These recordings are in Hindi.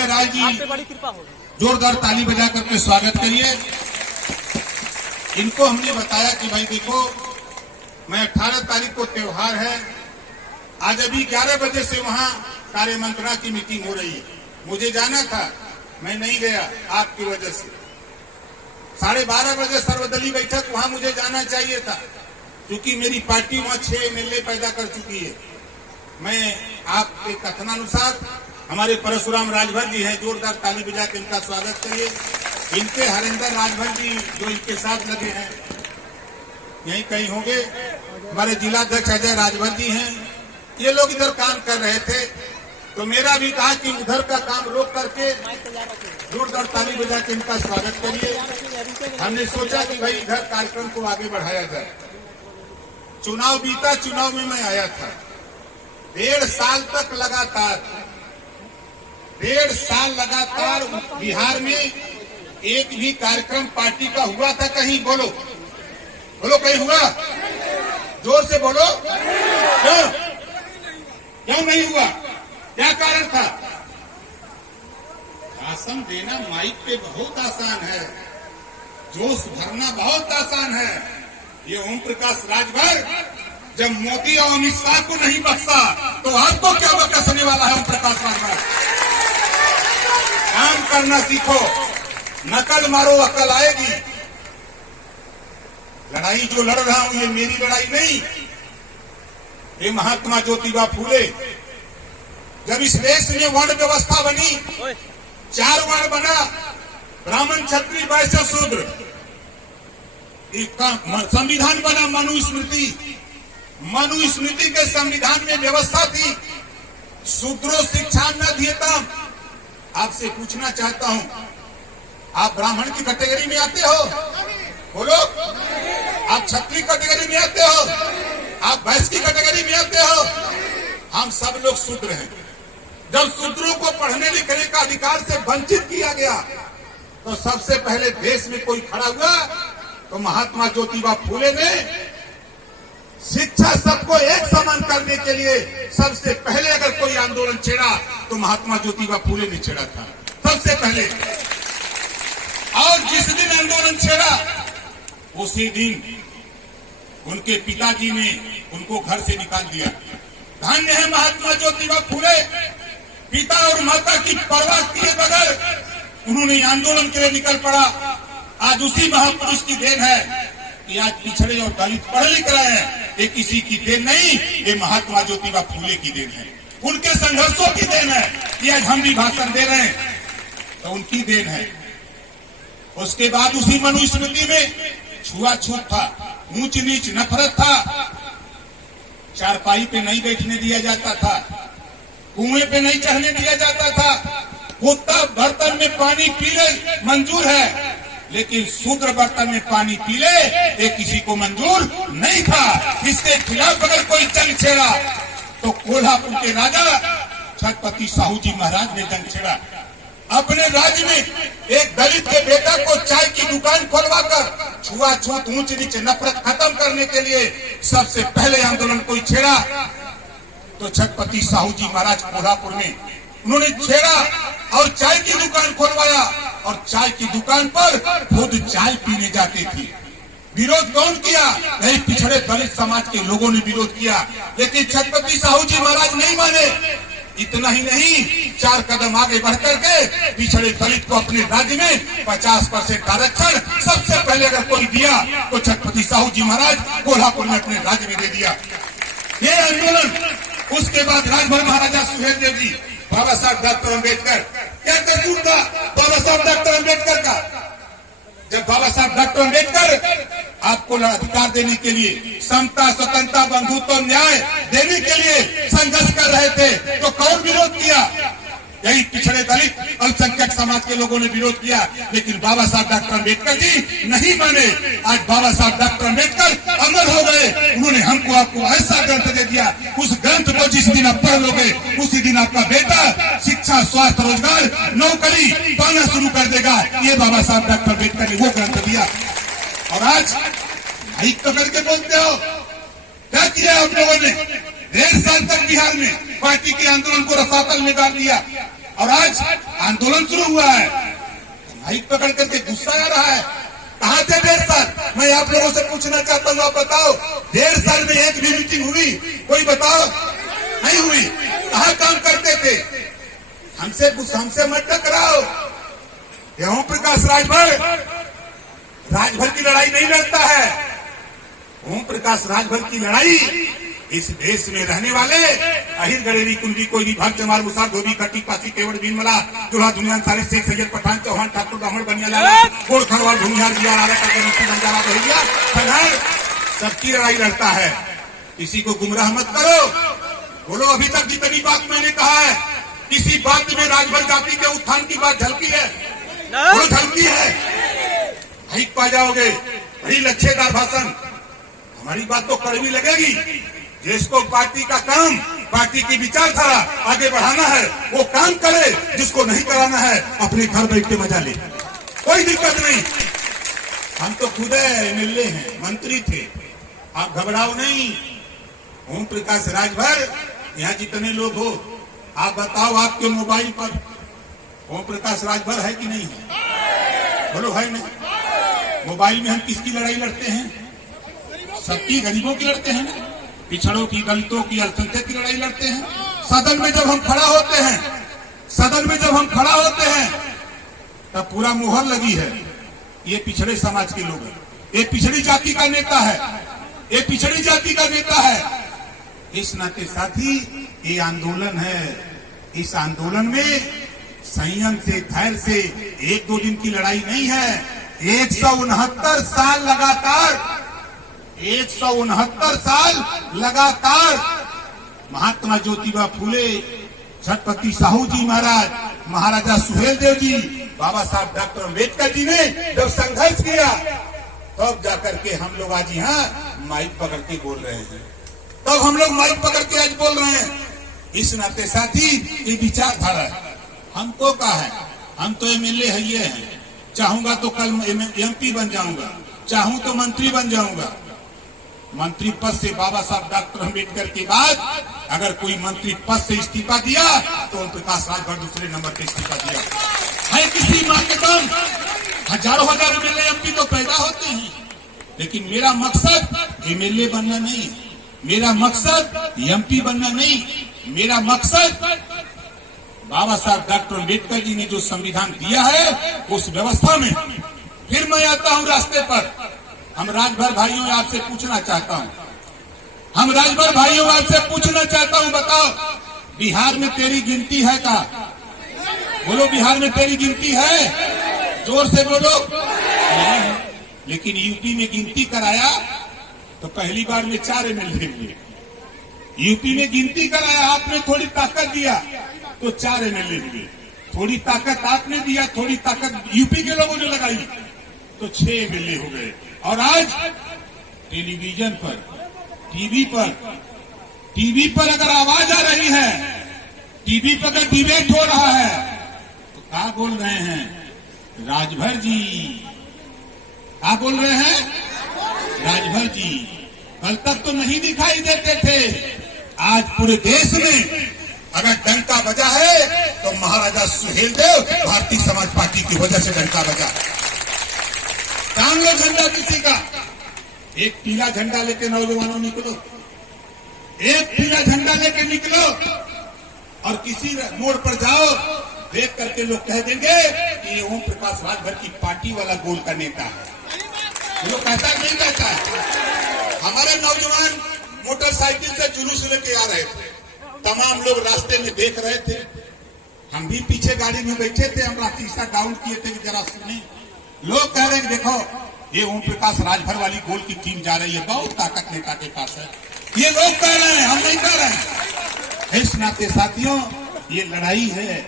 अजय राय जी जोरदार ताली बजा करके स्वागत करिए। इनको हमने बताया कि भाई देखो, मैं 18 तारीख को त्योहार है, आज अभी 11 बजे से वहां कार्य मंत्रणा की मीटिंग हो रही है, मुझे जाना था, मैं नहीं गया आपकी वजह से। 12:30 बजे सर्वदलीय बैठक वहां मुझे जाना चाहिए था, क्योंकि मेरी पार्टी वहां 6 एमएलए पैदा कर चुकी है। मैं आपके कथनानुसार, हमारे परशुराम राजभर जी हैं, जोरदार ताली बजा के इनका स्वागत करिए। इनके हरिंदर राजभर जी जो इनके साथ लगे हैं, यहीं कहीं होंगे। हमारे जिलाध्यक्ष अजय राजभर जी हैं, ये लोग इधर काम कर रहे थे, तो मेरा भी कहा कि उधर का काम रोक करके जोरदार ताली बजा के इनका स्वागत करिए। हमने सोचा कि भाई इधर कार्यक्रम को आगे बढ़ाया जाए। चुनाव बीता, चुनाव में मैं आया था, 1.5 साल तक लगातार, 1.5 साल लगातार बिहार में एक भी कार्यक्रम पार्टी का हुआ था कहीं? बोलो बोलो, कहीं हुआ? जोर से बोलो, क्यों नहीं हुआ? क्या कारण था? भाषण देना माइक पे बहुत आसान है, जोश भरना बहुत आसान है। ये ओम प्रकाश राजभर जब मोदी और अमित शाह को नहीं बख्शा, तो आपको क्या बख्शने वाला है? ओम प्रकाश राजभर, काम करना सीखो, नकल मारो, अकल आएगी। लड़ाई जो लड़ रहा हूं, ये मेरी लड़ाई नहीं, ये महात्मा ज्योतिबा फूले। जब इस देश में वर्ण व्यवस्था बनी, 4 वर्ण बना, ब्राह्मण, क्षत्रिय, वैश्य, शूद्र, संविधान बना मनुस्मृति। मनुस्मृति के संविधान में व्यवस्था थी, शूद्रो शिक्षा न दीयताम। आपसे पूछना चाहता हूं, आप ब्राह्मण की कैटेगरी में आते हो? बोलो। आप क्षत्रिय कैटेगरी में आते हो? आप वैश्य की कैटेगरी में आते हो? हम सब लोग शूद्र हैं। जब शूद्रों को पढ़ने लिखने का अधिकार से वंचित किया गया, तो सबसे पहले देश में कोई खड़ा हुआ तो महात्मा ज्योतिबा फूले ने शिक्षा सबको एक समान करने के लिए सबसे पहले अगर कोई आंदोलन छेड़ा तो महात्मा ज्योतिबा फूले ने छेड़ा था, सबसे पहले। और जिस दिन आंदोलन छेड़ा, उसी दिन उनके पिताजी ने उनको घर से निकाल दिया। धन्य है महात्मा ज्योतिबा फूले, पिता और माता की परवाह किए बगैर उन्होंने आंदोलन के लिए निकल पड़ा। आज उसी महापुरुष की देन है कि आज पिछड़े और दलित पढ़ लिख रहे हैं। ये किसी की देन नहीं, ये महात्मा ज्योतिबा फूले की देन है, उनके संघर्षों की देन है कि आज हम भी भाषण दे रहे हैं, तो उनकी देन है। उसके बाद उसी मनुस्मृति में छुआछूत था, ऊंच नीच नफरत था, चारपाई पे नहीं बैठने दिया जाता था, कुएं पे नहीं चढ़ने दिया जाता था, कुत्ता बर्तन में पानी पी ले मंजूर है, लेकिन शूद्र बर्तन में पानी पी ले ये किसी को मंजूर नहीं था। इसके खिलाफ अगर कोई जंग छेड़ा तो कोल्हापुर के राजा छत्रपति साहू जी महाराज ने जंग छेड़ा। अपने राज्य में एक दलित के बेटा को चाय की दुकान खोलवाकर छुआछूत, ऊंच नीच नफरत खत्म करने के लिए सबसे पहले आंदोलन कोई छेड़ा तो छत्रपति साहू जी महाराज कोल्हापुर में उन्होंने छेड़ा और चाय की दुकान खोलवाया, और चाय की दुकान पर खुद चाय पीने जाते थे। विरोध कौन किया? यही पिछड़े दलित समाज के लोगों ने विरोध किया, लेकिन छत्रपति साहू जी महाराज नहीं माने। इतना ही नहीं, 4 कदम आगे बढ़कर के पिछड़े दलित को अपने राज्य में 50% आरक्षण सबसे पहले अगर कोई दिया तो छत्रपति साहू जी महाराज कोल्हापुर में अपने राज्य में दे दिया। ये आंदोलन, उसके बाद राजभर महाराजा सुहेलदेव जी, बाबा साहब डॉक्टर अम्बेडकर, क्या कसूर था बाबा साहब डॉक्टर अम्बेडकर का? जब बाबा साहब डॉक्टर अम्बेडकर आपको अधिकार देने के लिए, समता, स्वतंत्रता, बंधुत्व, न्याय देने के लिए संघर्ष कर रहे थे, तो कौन विरोध किया? यही पिछड़े दलित अल्पसंख्यक समाज के लोगों ने विरोध किया, लेकिन बाबा साहब डॉक्टर अम्बेडकर जी नहीं माने। आज बाबा साहब डॉक्टर अम्बेडकर अमर हो गए, उन्होंने हमको आपको ऐसा ग्रंथ दे दिया, उस ग्रंथ को जिस दिन आप पढ़ लोगे उसी दिन आपका बेटा शिक्षा, स्वास्थ्य, रोजगार, नौकरी पाना शुरू कर देगा। ये बाबा साहब डॉक्टर अम्बेडकर ने वो ग्रंथ दिया। और आज हाइक तो करके बोलते हो, क्या किया आप लोगों ने? 1.5 साल तक बिहार में पार्टी के आंदोलन को रसातल में डाल दिया। और आज आंदोलन शुरू हुआ है, माइक पकड़ करके गुस्सा आ रहा है। कहाँ थे 1.5 साल? मैं आप लोगों से पूछना चाहता हूँ, आप बताओ 1.5 साल में एक भी मीटिंग हुई? कोई बताओ, नहीं हुई। कहाँ काम करते थे? हमसे मत टकराओ। ओम प्रकाश राजभर की लड़ाई नहीं लड़ता है। ओम प्रकाश राजभर की लड़ाई इस देश में रहने वाले अहिर गडेरी कुंडी कोयली भाग जमाल मुसार धोबी खट्टी पासी केवड़ बीनमला चूल्हा दुनिया सारे शेख सैयद पठान चौहान ठाकुर ब्राह्मण बनियालाल गोड़ खनवाल भूमिहार बिहार आरा करके बंजारा बहिया खनहर सबकी लड़ाई लड़ता है। किसी को गुमराह मत करो। बोलो, अभी तक जितनी बात मैंने कहा है, किसी बात में राजभर जाति के उत्थान की बात झलकी है? वो झलकी है। हाइक पा जाओगे, बड़ी लच्छेदार भाषण। हमारी बात तो कड़वी लगेगी। जिसको पार्टी का काम, पार्टी की विचारधारा आगे बढ़ाना है, वो काम करे। जिसको नहीं कराना है, अपने घर बैठ के मजा ले, कोई दिक्कत नहीं। हम तो खुद एमएलए हैं, मंत्री थे। आप घबराओ नहीं। ओम प्रकाश राजभर, यहाँ जितने लोग हो, आप बताओ आपके मोबाइल पर ओम प्रकाश राजभर है कि नहीं है? बोलो, है नहीं? मोबाइल में हम किसकी लड़ाई लड़ते हैं? सबकी, गरीबों की लड़ते हैं ना, पिछड़ों की, दलितों की, अल्पसंख्यक की लड़ाई लड़ते हैं। सदन में जब हम खड़ा होते हैं, तब पूरा मुहर लगी है, ये पिछड़े समाज के लोग हैं, ये पिछड़ी जाति का नेता है, ये पिछड़ी जाति का नेता है। इस नाते साथी, ये आंदोलन है। इस आंदोलन में संयम से, धैर्य से 1-2 दिन की लड़ाई नहीं है। 169 साल लगातार, 169 साल लगातार महात्मा ज्योतिबा फूले, छत्रपति साहू जी महाराज, महाराजा सुहेलदेव जी, बाबा साहब डॉक्टर अम्बेडकर जी ने जब संघर्ष किया, तब जाकर के हम लोग आज यहाँ माइक पकड़ के बोल रहे हैं। तब हम लोग माइक पकड़ के आज बोल रहे हैं। इस नाते साथी, ये विचारधारा है। हमको का है, हम तो एमएलए है, ये हैं। चाहूंगा तो कल एमपी बन जाऊंगा, चाहूं तो मंत्री बन जाऊंगा। मंत्री पद से बाबा साहब डॉक्टर अम्बेडकर के बाद अगर कोई मंत्री पद से इस्तीफा दिया, तो ओम प्रकाश राजभर दूसरे नंबर पे इस्तीफा दिया है। किसी माँ के दम हजारों हजार एमएलए एमपी तो पैदा होते हैं, लेकिन मेरा मकसद एमएलए बनना नहीं, मेरा मकसद एमपी बनना नहीं। मेरा मकसद बाबा साहब डॉक्टर अम्बेडकर जी ने जो संविधान दिया है, उस व्यवस्था में फिर मैं आता हूं रास्ते पर। हम राजभर भाइयों आपसे पूछना चाहता हूं, बताओ, बिहार में तेरी गिनती है का? बोलो, बिहार में तेरी गिनती है? जोर से बोलो। नहीं, लेकिन यूपी में गिनती कराया तो पहली बार में 4 एमएलए मिले। यूपी में गिनती कराया, आपने थोड़ी ताकत दिया तो 4 एमएलए मिले। थोड़ी ताकत आपने दिया, थोड़ी ताकत यूपी के लोगों ने लगाई तो 6 एमएलए हो गए। और आज टेलीविजन पर, टीवी पर अगर आवाज आ रही है, टीवी पर अगर डिबेट हो रहा है, तो क्या बोल रहे हैं? राजभर जी। क्या बोल रहे हैं? राजभर जी। कल तक तो नहीं दिखाई देते थे, आज पूरे देश में अगर डंका बजा है तो महाराजा सुहेलदेव भारतीय समाज पार्टी की वजह से डंका बजा। टांग लो झंडा किसी का, एक पीला झंडा लेके नौजवानों निकलो, एक पीला झंडा लेके निकलो और किसी मोड़ पर जाओ, देख करके लोग कह देंगे कि ये ओम प्रकाश राजभर की पार्टी वाला गोल का नेता है। लोग कहता नहीं कहता है। हमारे नौजवान मोटरसाइकिल से जुलूस लेके आ रहे थे, तमाम लोग रास्ते में देख रहे थे, हम भी पीछे गाड़ी में बैठे थे, हमारा शीशा डाउन किए थे कि जरा सुने। लोग कह रहे हैं देखो, ये ओम प्रकाश राजभर वाली गोल की टीम जा रही है, बहुत ताकत नेता के पास है। ये लोग कह रहे हैं, हम नहीं कह रहे हैं। इस नाते साथियों, ये लड़ाई है।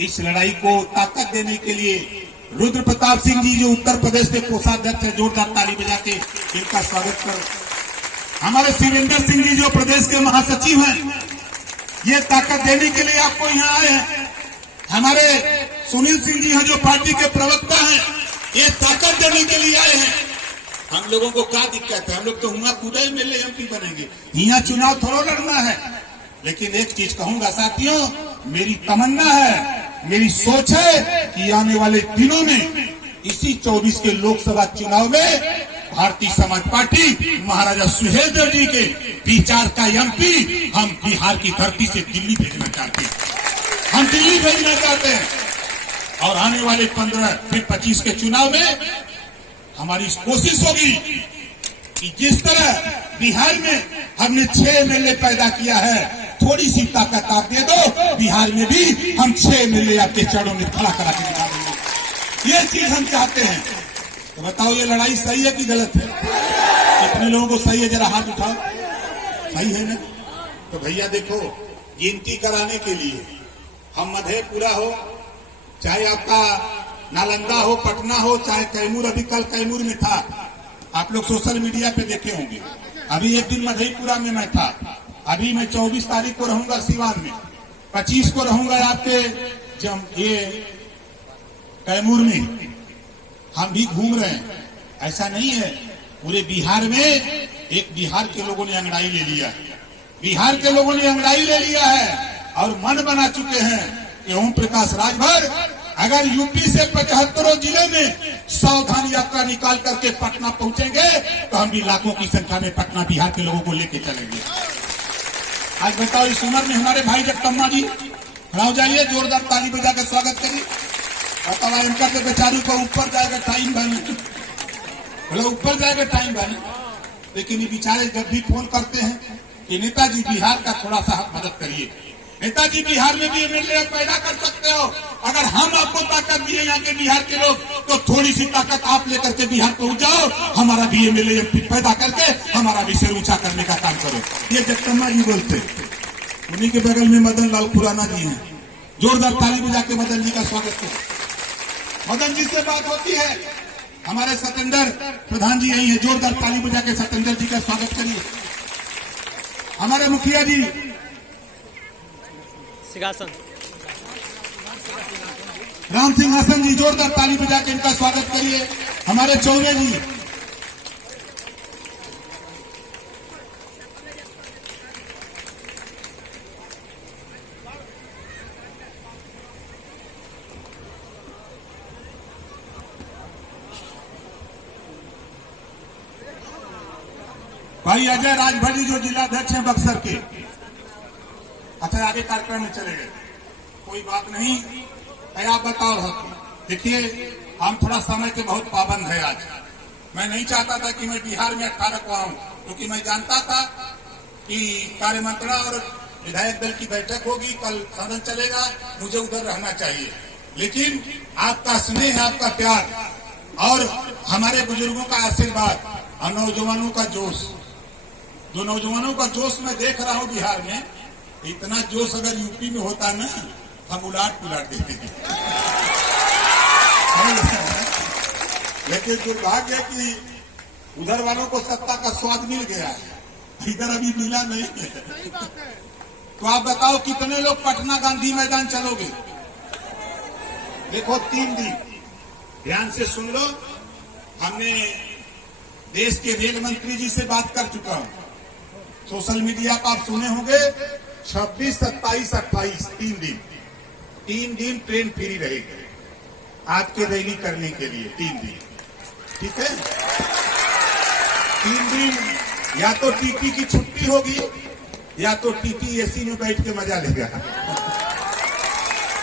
इस लड़ाई को ताकत देने के लिए रुद्र प्रताप सिंह जी, जो उत्तर प्रदेश के कोषाध्यक्ष है, जोरदार ताली बजा के इनका स्वागत करो। हमारे शिवेंद्र सिंह जी, जो प्रदेश के महासचिव हैं, ये ताकत देने के लिए आपको यहाँ आए हैं। हमारे सुनील सिंह जी हैं, जो पार्टी के प्रवक्ता हैं, ये ताकत देने के लिए आए हैं। हम लोगों को क्या दिक्कत है? हम लोग तो हुआ कूदे एमएलए एमपी बनेंगे, यहाँ चुनाव थोड़ा लड़ना है। लेकिन एक चीज कहूंगा साथियों, मेरी तमन्ना है मेरी सोच है कि आने वाले दिनों में इसी 24 के लोकसभा चुनाव में भारतीय समाज पार्टी महाराजा सुहेलदेव जी के विचार का एमपी हम बिहार की धरती से दिल्ली भेजना चाहते हैं। हम दिल्ली भेजना चाहते हैं और आने वाले 15 फिर 25 के चुनाव में हमारी कोशिश होगी कि जिस तरह बिहार में हमने 6 एमएलए पैदा किया है, थोड़ी सी ताकत आप दे दो, बिहार में भी हम 6 एमएलए आपके चरणों में खड़ा करा के दिखा देंगे। ये चीज हम चाहते हैं। तो बताओ ये लड़ाई सही है कि गलत है? कितने लोगों को सही है? जरा हाथ उठाओ। सही है ना? तो भैया देखो, गिनती कराने के लिए हम मधेपुरा हो, चाहे आपका नालंदा हो, पटना हो, चाहे कैमूर, अभी कल कैमूर में था, आप लोग सोशल मीडिया पे देखे होंगे। अभी एक दिन मधेपुरा में मैं था, अभी मैं 24 तारीख को रहूंगा सिवान में, 25 को रहूंगा आपके ये कैमूर में। हम भी घूम रहे हैं। ऐसा नहीं है, पूरे बिहार में एक बिहार के लोगों ने अंगड़ाई ले लिया है, बिहार के लोगों ने अंगड़ाई ले लिया है और मन बना चुके हैं कि ओम प्रकाश राजभर अगर यूपी से 75 जिले में सावधान यात्रा निकाल करके पटना पहुंचेंगे तो हम भी लाखों की संख्या में पटना बिहार के लोगों को लेके चलेंगे। आज बताओ, इस उम्र में हमारे भाई जगदम्बा जी खड़ा हो जाइए, जोरदार ताली बजा कर स्वागत करिए। बताओ, इनका तो बेचारी को ऊपर जाएगा टाइम बने, बोले ऊपर जाएगा टाइम बने, लेकिन ये बेचारे जब भी फोन करते हैं कि नेताजी बिहार का थोड़ा सा मदद करिए, नेताजी बिहार में भी एमएलए पैदा कर सकते हो, अगर हम आपको ताकत दिए यहाँ के बिहार के लोग तो थोड़ी सी ताकत आप लेकर के बिहार पहुंच जाओ, हमारा भी एमएलए एमपी पैदा करके हमारा भी सिर ऊंचा करने का काम करो। ये जगदम्बा जी बोलते, उन्हीं के बगल में मदन लाल खुराना जी हैं, जोरदार ताली बजा के मदन जी का स्वागत करो। मदन जी से बात होती है, हमारे सतेंद्र प्रधान जी यही है, जोरदार ताली बजा के सतेंद्र जी का स्वागत करिए। हमारे मुखिया जी सिंहासन राम सिंहासन जी, जोरदार ताली बजा के इनका स्वागत करिए। हमारे चौबे जी, भाई अजय राजभर जी जो जिलाध्यक्ष हैं बक्सर के। अच्छा, आगे कार्यक्रम में चले गए, कोई बात नहीं है। आप बताओ, देखिए हम थोड़ा समय के बहुत पाबंद है। आज मैं नहीं चाहता था कि मैं बिहार में 18 को आऊं, क्योंकि मैं जानता था कि कार्यमंत्रणा और विधायक दल की बैठक होगी, कल सदन चलेगा, मुझे उधर रहना चाहिए। लेकिन आपका स्नेह, आपका प्यार और हमारे बुजुर्गों का आशीर्वाद और नौजवानों का जोश, जो नौजवानों का जोश मैं देख रहा हूं बिहार में, इतना जोश अगर यूपी में होता ना, हम उलाट पुलाट देते हैं। लेकिन दुर्भाग्य है कि उधर वालों को सत्ता का स्वाद मिल गया है, इधर अभी मिला नहीं है। तो आप बताओ, कितने लोग पटना गांधी मैदान चलोगे? देखो, 3 दिन ध्यान से सुन लो। हमने देश के रेल मंत्री जी से बात कर चुका हूं, सोशल मीडिया पर आप सुने होंगे, 26, 27, 28 3 दिन ट्रेन फ्री रहेगी आपके रैली करने के लिए। 3 दिन, ठीक है? 3 दिन या तो टीटी की छुट्टी होगी या तो टीटी एसी में बैठ के मजा लेगा,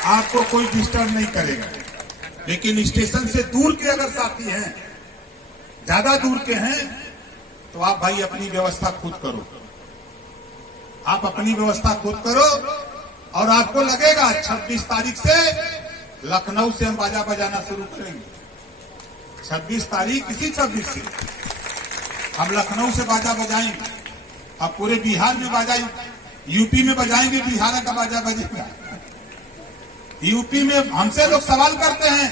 आपको कोई डिस्टर्ब नहीं करेगा। लेकिन स्टेशन से दूर के अगर साथी हैं, ज्यादा दूर के हैं, तो आप भाई अपनी व्यवस्था खुद करो, आप अपनी व्यवस्था खुद करो। और आपको लगेगा 26 तारीख से लखनऊ से हम बाजा बजाना शुरू करेंगे। 26 तारीख, इसी 26 से हम लखनऊ से बाजा बजाएंगे, अब पूरे बिहार में बाजा, यूपी में बजाएंगे, बिहार का बाजा बजेगा। यूपी में हमसे लोग सवाल करते हैं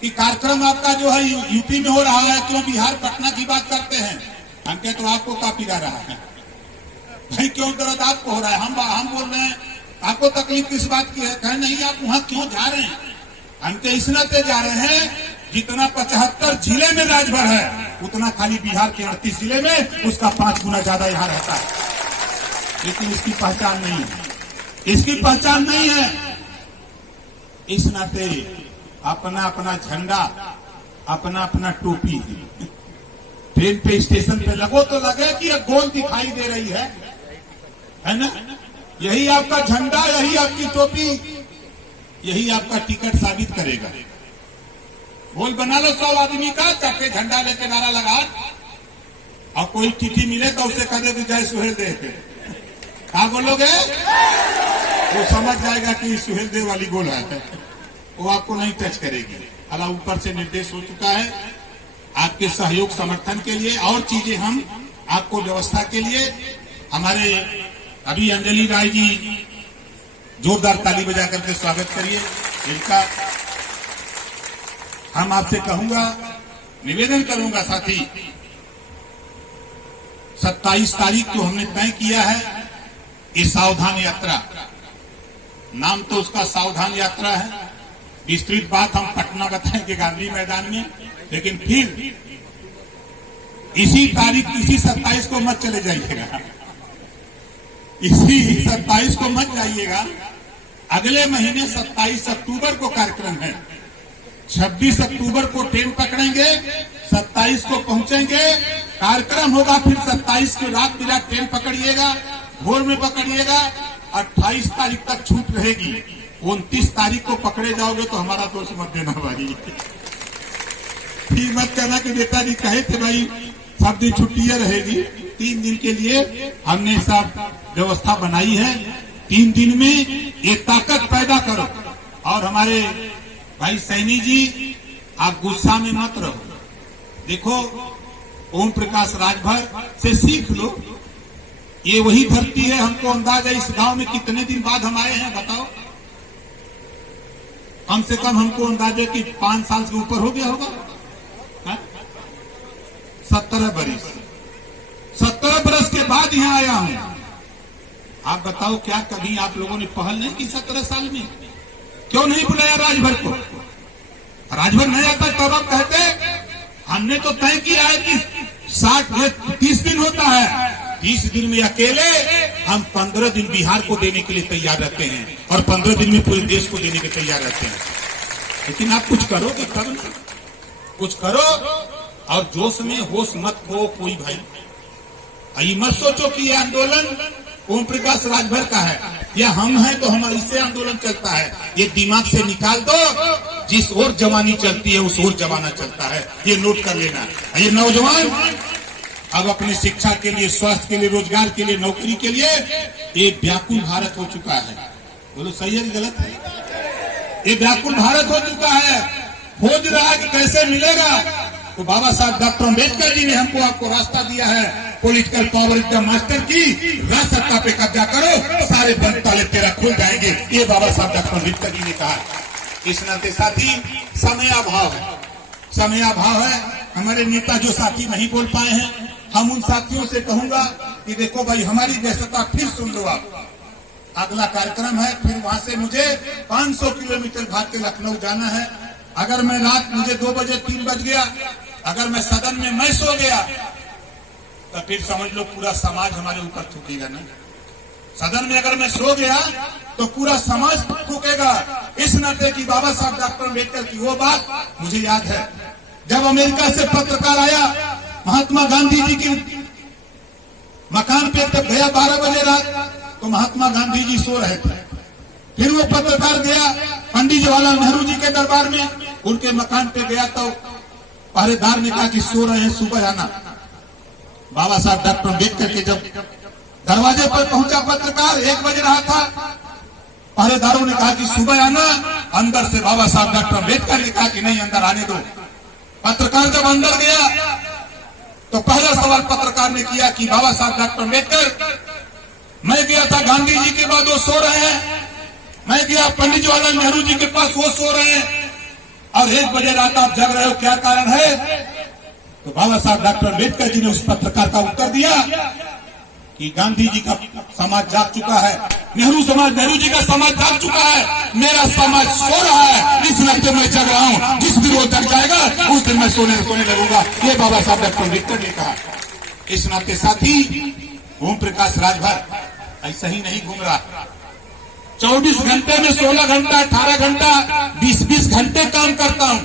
कि कार्यक्रम आपका जो है यूपी में हो रहा है, क्यों बिहार पटना की बात करते हैं? हम कहते तो आपको क्या पिला रहा है भाई, क्यों दर्द आपको हो रहा है? हम बोल रहे हैं आपको तकलीफ किस बात की है? कहे नहीं, आप वहां क्यों जा रहे हैं? हम तो इस नाते जा रहे हैं, जितना 75 जिले में राजभर है, उतना खाली बिहार के 38 जिले में उसका 5 गुना ज्यादा यहाँ रहता है। लेकिन इसकी पहचान नहीं है, इसकी पहचान नहीं है। इस नाते अपना अपना झंडा, अपना अपना टोपी ट्रेन पे स्टेशन पे लगो तो लगे कि ये गोल दिखाई दे रही है ना? यही आपका झंडा, यही आपकी टोपी, यही आपका टिकट साबित करेगा। गोल बना लो 100 आदमी का, चक्के झंडा लेके नारा लगा, और कोई चिट्ठी मिले तो उसे कह दे जय सुहेल देव पे, क्या बोलोगे? वो समझ जाएगा कि सुहेल देव वाली गोल है, वो आपको नहीं टच करेगी। अला ऊपर से निर्देश हो चुका है आपके सहयोग समर्थन के लिए, और चीजें हम आपको व्यवस्था के लिए। हमारे अभी अंजलि राय जी, जोरदार ताली बजा करके स्वागत करिए इनका। हम आपसे कहूंगा, निवेदन करूंगा साथी, 27 तारीख को हमने तय किया है ये सावधान यात्रा, नाम तो उसका सावधान यात्रा है। विस्तृत बात हम पटना बताएंगे गांधी मैदान में, लेकिन फिर इसी तारीख, इसी 27 को मत चले जाइएगा, इसी 27 को मत जाइएगा। अगले महीने 27 अक्टूबर को कार्यक्रम है। 26 अक्टूबर को ट्रेन पकड़ेंगे, 27 को पहुंचेंगे, कार्यक्रम होगा। फिर 27 की रात बिरात ट्रेन पकड़िएगा, भोर में पकड़िएगा, 28 तारीख तक छूट रहेगी। 29 तारीख को पकड़े जाओगे तो हमारा दोष मत देना भाई, फिर मत कहना कि बेटा जी कहे थे भाई सब दिन छुट्टियां रहेगी। 3 दिन के लिए हमने सब व्यवस्था बनाई है। 3 दिन में ये ताकत पैदा करो। और हमारे भाई सैनी जी, आप गुस्सा में मत रहो। देखो, ओम प्रकाश राजभर से सीख लो, ये वही धरती है। हमको अंदाजा इस गांव में कितने दिन बाद हम आए हैं बताओ? कम से कम हमको अंदाजा कि 5 साल से ऊपर हो गया होगा। 17 बरस, 17 बरस के बाद यहाँ आया हूं। आप बताओ, क्या कभी आप लोगों ने पहल नहीं की 17 साल में? क्यों नहीं बुलाया राजभर को? राजभर नहीं आता तब आप कहते हमने तो तय किया है कि 30 दिन होता है। 30 दिन में अकेले हम 15 दिन बिहार को देने के लिए तैयार रहते हैं, और 15 दिन में पूरे देश को देने के तैयार रहते हैं। लेकिन आप कुछ करोगे तब ना, कुछ करो और जोश में होश मत खो कोई भाई। ये मत सोचो कि ये आंदोलन ओम प्रकाश राजभर का है या हम हैं तो हमारे इससे आंदोलन चलता है। ये दिमाग से निकाल दो, जिस ओर जवानी चलती है उस ओर जमाना चलता है, ये नोट कर लेना। ये नौजवान अब अपनी शिक्षा के लिए, स्वास्थ्य के लिए, रोजगार के लिए, नौकरी के लिए ये व्याकुल भारत हो चुका है। बोलो सही है कि गलत है? ये व्याकुल भारत हो चुका है, खोज रहा है कि कैसे मिलेगा। तो बाबा साहब डॉक्टर अम्बेडकर जी ने हमको आपको रास्ता दिया है, पॉलिटिकल पावर का मास्टर की, राज सत्ता पे कब्जा करो, सारे बंद ताले तेरा खुल जाएंगे। ये बाबा साहब डॉक्टर अम्बेडकर जी ने कहा। इस नाते साथी, समयाभाव है, समयाभाव है। हमारे नेता जो साथी नहीं बोल पाए हैं, हम उन साथियों से कहूंगा कि देखो भाई, हमारी व्यस्तता फिर सुन लो आप। अगला कार्यक्रम है, फिर वहां से मुझे 500 किलोमीटर भाग के लखनऊ जाना है। अगर मैं रात, मुझे 2 बजे 3 बज गया, अगर मैं सदन में मैं सो गया तो फिर समझ लो पूरा समाज हमारे ऊपर थूकेगा ना। सदन में अगर मैं सो गया तो पूरा समाज थूकेगा। इस नाते कि बाबा साहब डॉक्टर अम्बेडकर की वो बात मुझे याद है, जब अमेरिका से पत्रकार आया, महात्मा गांधी जी के मकान पे तब गया 12 बजे रात, तो महात्मा गांधी जी सो रहे थे। फिर वो पत्रकार गया पंडित जवाहरलाल नेहरू जी के दरबार में, उनके मकान पे गया तो पहरेदार ने कहा कि सो रहे हैं, सुबह आना। बाबा साहब डॉक्टर अम्बेडकर के जब दरवाजे पर पहुंचा पत्रकार, 1 बज रहा था, पहरेदारों ने कहा कि सुबह आना। अंदर से बाबा साहब डॉक्टर अम्बेडकर ने कहा कि नहीं, अंदर आने दो। पत्रकार जब अंदर गया तो पहला सवाल पत्रकार ने किया कि बाबा साहब डॉक्टर अम्बेडकर, मैं गया था गांधी जी के बाद, वो सो रहे हैं। मैं गया पंडित जवाहरलाल नेहरू जी के पास, वो सो रहे हैं, और 1 बजे रात आप जग रहे हो, क्या कारण है? तो बाबा साहब डॉक्टर अम्बेडकर जी ने उस पत्रकार का उत्तर दिया कि गांधी जी का समाज जाग चुका है, नेहरू जी का समाज जाग चुका है, मेरा समाज सो रहा है, इस नाते मैं जग रहा हूं। जिस दिन वो जग जाएगा उस दिन मैं सोने लगूंगा। ये बाबा साहब डॉक्टर अम्बेडकर ने कहा। इस नाते साथी, ओम प्रकाश राजभर ऐसा ही नहीं घूम रहा। 24 घंटे में 16 घंटा 18 घंटा 20-20 घंटे काम करता हूं।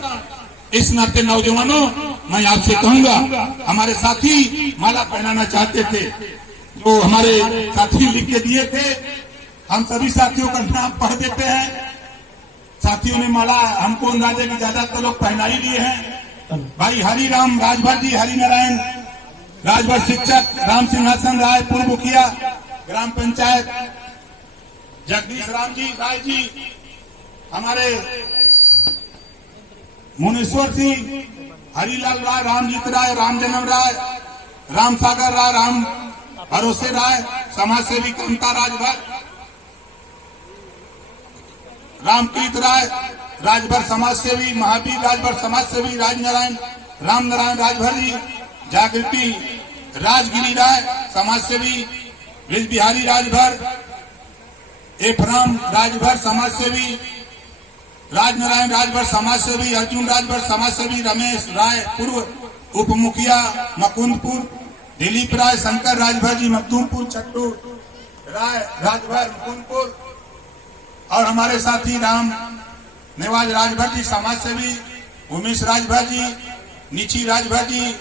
इस नाते नौजवानों, मैं आपसे कहूंगा, हमारे साथी माला पहनाना चाहते थे, जो हमारे साथी लिख के दिए थे, हम सभी साथियों का नाम पढ़ देते हैं। साथियों ने माला हमको अंदाजे की ज्यादातर लोग पहना ही लिए हैं। भाई हरिराम राजभर जी, हरिनारायण राजभर शिक्षक, राम सिंहासन राय पूर्व मुखिया ग्राम पंचायत, जगदीश राम जी राय जी, हमारे मुनेश्वर सिंह, हरिलाल राय, रामजीत राय, राम जन्म राय, राम सागर राय, राम भरोसे राय, समाजसेवी कांता राजभर, रामकीर्त राय राजभर समाजसेवी, महावीर राजभर समाजसेवी, राजनारायण राम नारायण राजभर जी, जागृति राजगिरी राय समाजसेवी, ब्रिज बिहारी राजभर, एफराम राजभर समाजसेवी, राजनारायण राजभर समाजसेवी, अर्जुन राजभर समाजसेवी, रमेश राय पूर्व उप मुखिया मुकुंदपुर, दिलीप राय, शंकर राजभर जी मखदूमपुर, छट्टू राय राजभर मुकुंदपुर, और हमारे साथी राम नेवाज राजभर जी समाजसेवी, उमेश राजभर जी, नीची राजभर जी,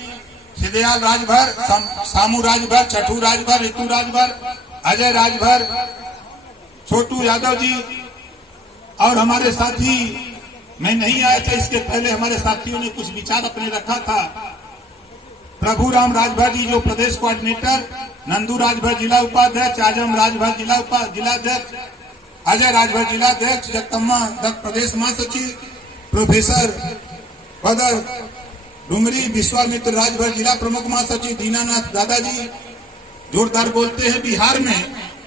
सिदयाल राजभर, सामू राजभर, छठू राजभर, ऋतु राजभर, अजय राजभर, छोटू यादव जी, और हमारे साथी, मैं नहीं आया था इसके पहले, हमारे साथियों ने कुछ विचार अपने रखा था। प्रभु राम राजभर जी जो प्रदेश कोऑर्डिनेटर, नंदू राजभर जिला उपाध्यक्ष, आजम राजभर जिलाध्यक्ष, अजय राजभर जिलाध्यक्ष, जगदम्मा दत्त प्रदेश महासचिव, प्रोफेसर बदर डुमरी, विश्वामित्र राजभर जिला प्रमुख महासचिव, दीनानाथ दादाजी जोरदार बोलते हैं। बिहार में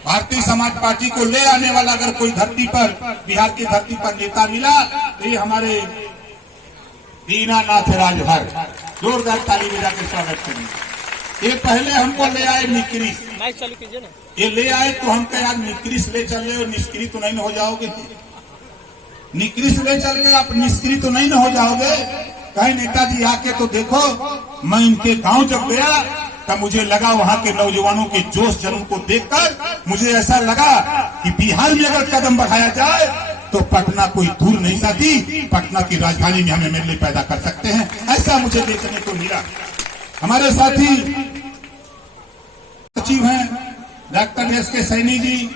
भारतीय समाज पार्टी को ले आने वाला अगर कोई धरती पर, बिहार की धरती पर नेता मिला तो ये हमारे दीनानाथ राजभर, जोरदार ताली बजा के स्वागत करेंगे। ये पहले हमको ले आए निक्रिस, ये ले आए तो हम कहे यार निक्रिस ले चल रहे हो, निष्क्रिय तो नहीं हो जाओगे, निक्रिस ले चल गए आप निष्क्रिय तो नहीं हो जाओगे। कहे नेताजी आके तो देखो, मैं इनके गांव जब गया तब मुझे लगा वहां के नौजवानों के जोश जन्म को देखकर मुझे ऐसा लगा कि बिहार में अगर कदम बढ़ाया जाए तो पटना कोई दूर नहीं साथी, पटना की राजधानी में हम एमएलए पैदा कर सकते हैं, ऐसा मुझे देखने को मिला। हमारे साथी सचिव हैं डॉक्टर एस.के. सैनी जी,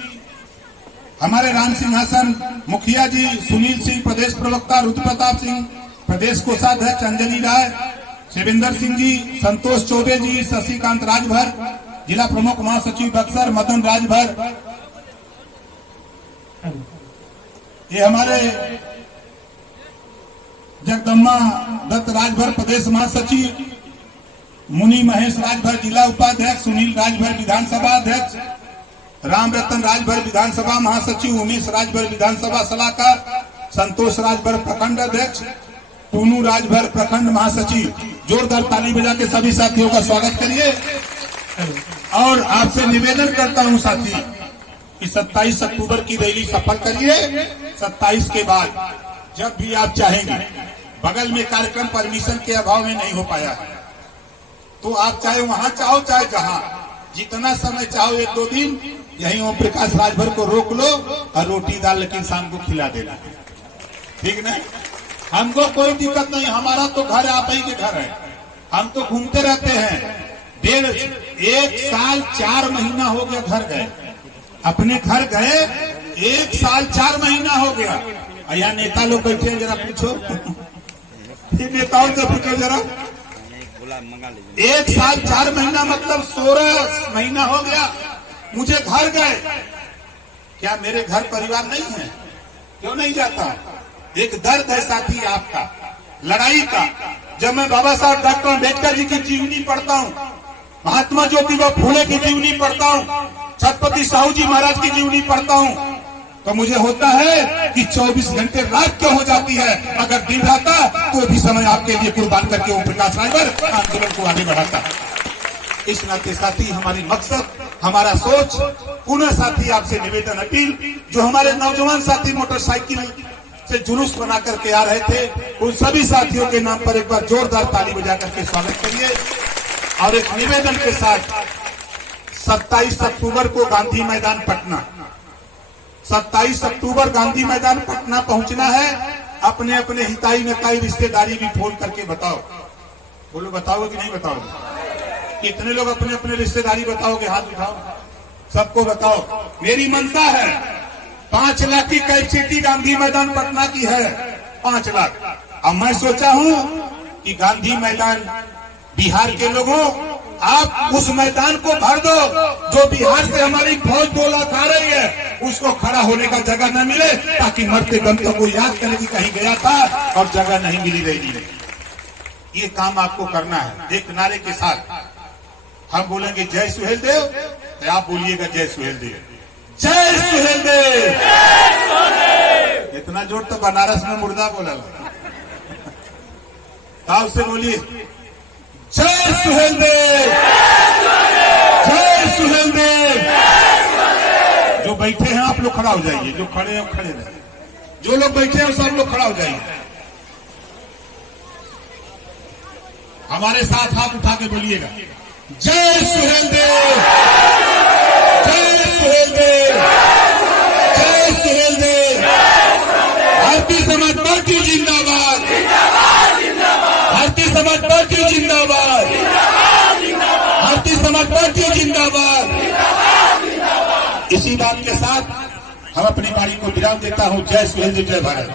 हमारे राम सिंहासन मुखिया जी, सुनील सिंह प्रदेश प्रवक्ता, रुद्रप्रताप सिंह प्रदेश कोषाध्यक्ष, अंजलि राय, शिवेंद्र सिंह जी, संतोष चौबे जी, शशिकांत राजभर जिला प्रमुख महासचिव बक्सर, मदन राजभर, ये हमारे जगदम्मा दत्त राजभर प्रदेश महासचिव, मुनि महेश राजभर जिला उपाध्यक्ष, सुनील राजभर विधानसभा अध्यक्ष, राम रतन राजभर विधानसभा महासचिव, उमेश राजभर विधानसभा सलाहकार, संतोष राजभर प्रखंड अध्यक्ष, टूनू राजभर प्रखंड महासचिव। जोरदार ताली बजा के सभी साथियों का स्वागत करिए। और आपसे निवेदन करता हूं साथी कि 27 अक्टूबर की रैली सफल करिए। 27 के बाद जब भी आप चाहेंगे, बगल में कार्यक्रम परमिशन के अभाव में नहीं हो पाया है, तो आप चाहे वहां चाहो चाहे जहां, जितना समय चाहो 1-2 दिन यहीं ओम प्रकाश राजभर को रोक लो और रोटी दाल लेकिन शाम को खिला देना, ठीक नहीं? हमको कोई दिक्कत नहीं, हमारा तो घर आप ही के घर है, हम तो घूमते रहते हैं। 1 साल 4 महीना हो गया घर गए, अपने घर गए 1 साल 4 महीना हो गया। यहाँ नेता लोग बैठे हैं, जरा पूछो, नेताओं से पूछो जरा, 1 साल 4 महीना मतलब 16 महीना हो गया मुझे घर गए। क्या मेरे घर परिवार नहीं है? क्यों नहीं जाता? एक दर्द है साथी आपका, लड़ाई का। जब मैं बाबा साहब डॉक्टर अम्बेडकर जी की जीवनी पढ़ता हूँ, महात्मा ज्योतिबा फूले की जीवनी पढ़ता हूँ, छत्रपति साहू जी महाराज की जीवनी पढ़ता हूँ, तो मुझे होता है कि 24 घंटे रात क्यों हो जाती है। अगर दिन रहता तो भी समय आपके लिए कुर्बान करके ओम प्रकाश राजभर आंदोलन को आगे बढ़ाता। इस नाते साथी हमारी मकसद, हमारा सोच, पुनः साथी आपसे निवेदन अपील, जो हमारे नौजवान साथी मोटरसाइकिल से जुलूस बना करके आ रहे थे, उन सभी साथियों के नाम पर एक बार जोरदार ताली बजा करके स्वागत करिए। और एक निवेदन के साथ 27 अक्टूबर को गांधी मैदान पटना 27 अक्टूबर गांधी मैदान पटना पहुंचना है। अपने अपने हिताई नताई रिश्तेदारी भी फोन करके बताओ। बोलो बताओगे कि नहीं बताओगे? कितने लोग अपने अपने रिश्तेदारी बताओगे? हाथ उठाओ, सबको बताओ। मेरी मनसा है 5 लाख की कैपेसिटी गांधी मैदान पटना की है, 5 लाख। अब मैं सोचा हूं कि गांधी मैदान बिहार के लोगों, आप उस मैदान को भर दो। जो बिहार से हमारी फौज 2 लाख आ रही है, उसको खड़ा होने का जगह न मिले, ताकि मरते दम तक वो याद करे कि कहीं गया था और जगह नहीं मिली रही। ये काम आपको करना है। एक नारे के साथ हम बोलेंगे जय सुहेल देव, तो आप बोलिएगा जय सुहेल देव, जय सुहेल देव। इतना जोर तो बनारस में मुर्दा बोला। ताव से बोलिए जय सुहेल देव, जय सुहेल देव। जो बैठे हैं आप लोग खड़ा हो जाइए, जो खड़े हैं खड़े रहे, जो लोग बैठे हैं सब लोग खड़ा हो जाइए। हमारे साथ हाथ उठा के बोलिएगा जय सुहेल देव, जय सुहेल देव, जय सुहेल देव। भारतीय समाज पार्टी जिंदाबाद, भारतीय समाज पार्टी जिंदाबाद, भारतीय समाज पार्टी जिंदाबाद। इसी बात के साथ हम अपनी बारी को विराम देता हूं। जय सुहेल देव, जय भारत।